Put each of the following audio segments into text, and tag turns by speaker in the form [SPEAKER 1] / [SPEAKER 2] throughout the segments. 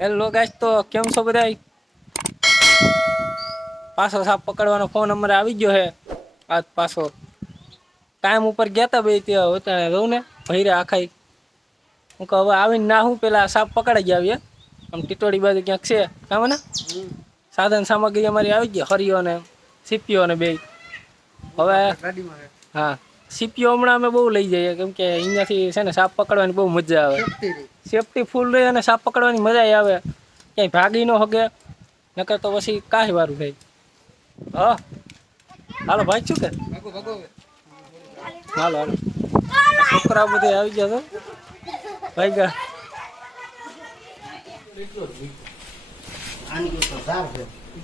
[SPEAKER 1] Hello guys તો કેમ છો બધા પાછો સાપ પકડવાનો ફોન અમારે આવી ગયો છે આજ પાછો ટાઈમ ઉપર ગયા તા ભાઈ ત્યાં હોતા રહું ને ભૈરે આખાઈ હું કહું હવે આવીને ના હું પેલા સાપ પકડાઈ ગયા આવીએ આમ ટીટોડી બાજુ ક્યાંક છે કામ ને? સાધન સામગ્રી અમારી આવી ગઈ હરિયો ને સીપીઓ ને બે હવે હા. સીપીઓ હમણાં અમે બહુ લઈ જઈએ કેમ કે અહીંયાથી છે ને સાપ પકડવાની બહુ મજા આવે. સેફટી ફૂલ રહે અને સાપ પકડવાની મજા આવે. ક્યાંય ભાગી ન હગે નકર તો પછી કાંઈ વારું થાય. હા. હાલો ભાઈ શું કે? હાલો હાલો. છોકરા બધે આવી ગયા તો ભાઈ ગયા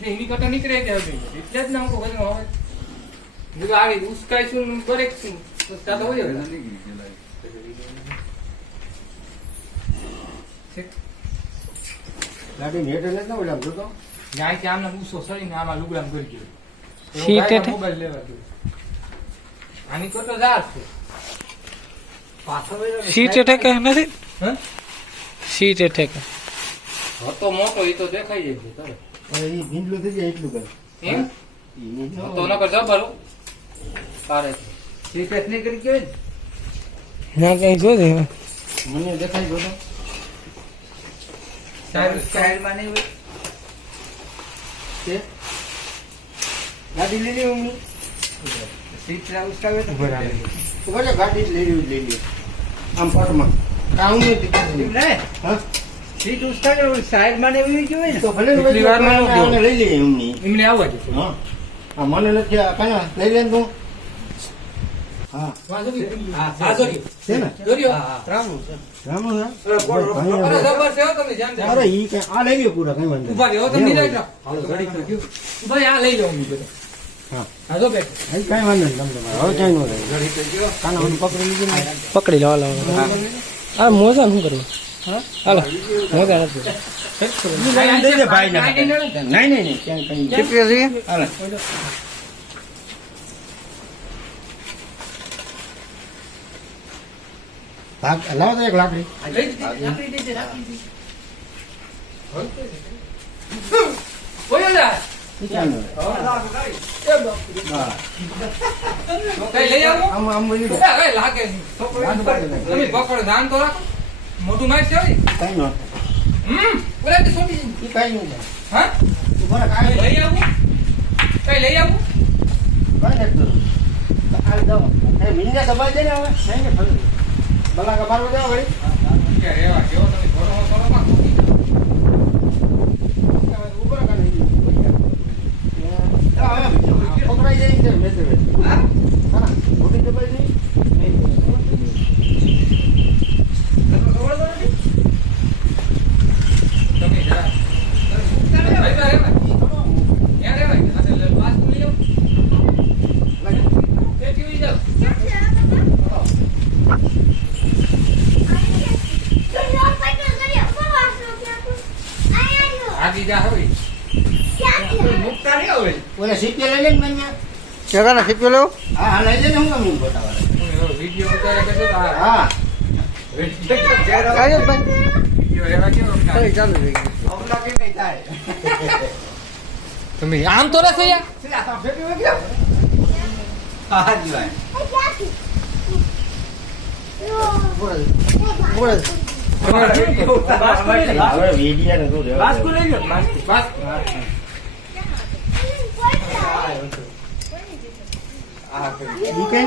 [SPEAKER 2] એની કરતા નીકળે એટલે જ ના હું કહું હવે હું તો આવી ઉસકાઈશું ને બરેકશું. તો ત્યાં તો હોય હવે. ઠીક. જ્યાંથી આમને ઊંચો સળીને આમાં લુગડામાં ભરી ગયો. તો
[SPEAKER 1] શી
[SPEAKER 2] ભાઈને
[SPEAKER 1] ટેટે?
[SPEAKER 2] મોબાઈલ લેવા ગયો. આની કરતા જાત છે. પાછો વળ્યો ને
[SPEAKER 1] સીટ ઠેકે નથી
[SPEAKER 2] હે?
[SPEAKER 1] સીટ ઠેકે
[SPEAKER 2] હતો મોટો એ તો દેખાઈ જાય છે તારે. એમ? હતો નકર જબર હો. તારે
[SPEAKER 1] ના કઈ જોજે
[SPEAKER 2] સાહેબ, ન? ગયો. એમને દે.
[SPEAKER 3] મને નથી કાના લઈ લે તું હા?
[SPEAKER 2] આ જોડી.
[SPEAKER 3] છે ને
[SPEAKER 2] રાખો.
[SPEAKER 3] અરે ઈ કઈ આ લઈ લઈએ પૂરા
[SPEAKER 2] એમને આવવા
[SPEAKER 3] નહીં.
[SPEAKER 2] લઈ. હા, જો મને
[SPEAKER 3] અહીં કઈ વાંધો લઈ લેન તું. હવે ક્યાંય ન? રહે. કાના મને પકડી લીધું ને
[SPEAKER 1] પકડી લો હાલો હા મોજા શું કરવું હાલો મોજા નથી
[SPEAKER 3] દઈ
[SPEAKER 2] આ લઈ.
[SPEAKER 3] નહીં નહીં નહીં ક્યાંય કઈ નહીં. હાલે. ભાગ લાવો તો એક લાકડી
[SPEAKER 2] લઈ દીધી, રાખી દીધી, રાખી દીધી. ઓય લા.
[SPEAKER 3] ઈ ક્યાં ન રહે.
[SPEAKER 2] કઈ લઈ આવો?
[SPEAKER 3] આમ આમ વળી દે.
[SPEAKER 2] ઊભા, કઈ લાગે નહીં.
[SPEAKER 3] લાગે નહીં.
[SPEAKER 2] તમે પકડો, ધ્યાન તો રાખો. મોટું માર છે.
[SPEAKER 3] કઈ નો
[SPEAKER 2] હમ, ઓલા તે દીધી.
[SPEAKER 3] ઈ કઈ થાય.
[SPEAKER 2] હા?
[SPEAKER 3] તું મને
[SPEAKER 2] કાઈ લઈ આવું? કઈ લઈ આવું?
[SPEAKER 3] કઈ નથી. તો આ દવા. એ મીંડા દબાઈ દે ને હવે. નહીં ને ભલે. બલાકા મારવા દે વળી.
[SPEAKER 2] કે રેવા, જેવો તમે ઘોડો કરો માં ખોટી.
[SPEAKER 3] ઉપર કાઢી દીધું. હા, હવે પકડાઈ જાય છે વેચે વેચે.
[SPEAKER 2] હા?
[SPEAKER 3] હા, મોટી દબાઈ જાય. નહીં.
[SPEAKER 2] તમને ખબર તો નથી? તમે જરા. ભાઈ તો રેવાય. ક્યાં રેવાય? આ તો પાસ લઈ આવો. તે ટીવી જાઓ. જા હવે. મુકતા નહીં હવે.
[SPEAKER 3] ઓલા સીપી લઈ લે ને
[SPEAKER 4] જગાના સીપ્યો લેવો
[SPEAKER 3] હા, હા, લઈ લે હું તમને બતાવવા.
[SPEAKER 2] વીડિયો ઉતારે
[SPEAKER 3] હા.
[SPEAKER 4] ભાઈ. ચાલો? થઈ ગયું
[SPEAKER 2] તમે આમ તો રસ યાર
[SPEAKER 4] બોલે
[SPEAKER 3] હવે વીડિયા ને શું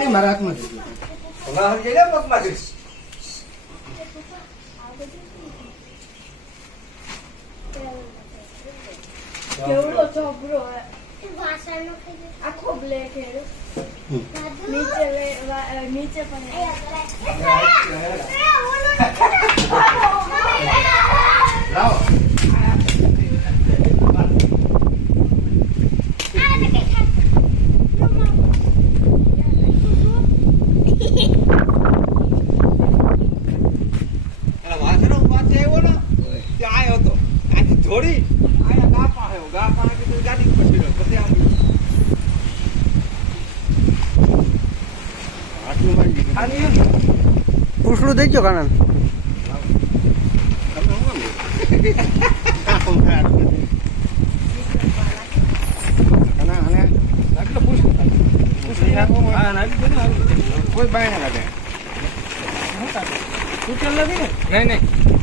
[SPEAKER 3] મારા હાથમાં
[SPEAKER 5] કેવડો ચોપડો હે. આખો બ્લેક હેડ નીચે નીચે પણ
[SPEAKER 3] ઘોડી આયા ગા
[SPEAKER 4] પાસે ગા પાસે કીધું
[SPEAKER 3] ગાડી પછી રહ્યો
[SPEAKER 6] પછી આમ પૂછડું દઈ ગયો
[SPEAKER 1] કાનન કોઈ બાય
[SPEAKER 7] ના
[SPEAKER 1] કાઢે નહીં નહીં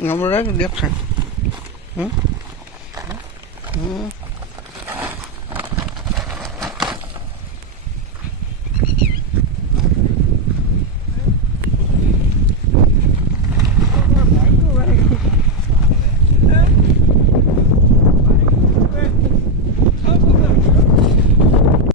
[SPEAKER 7] હમણાં દેખાય હમ હમ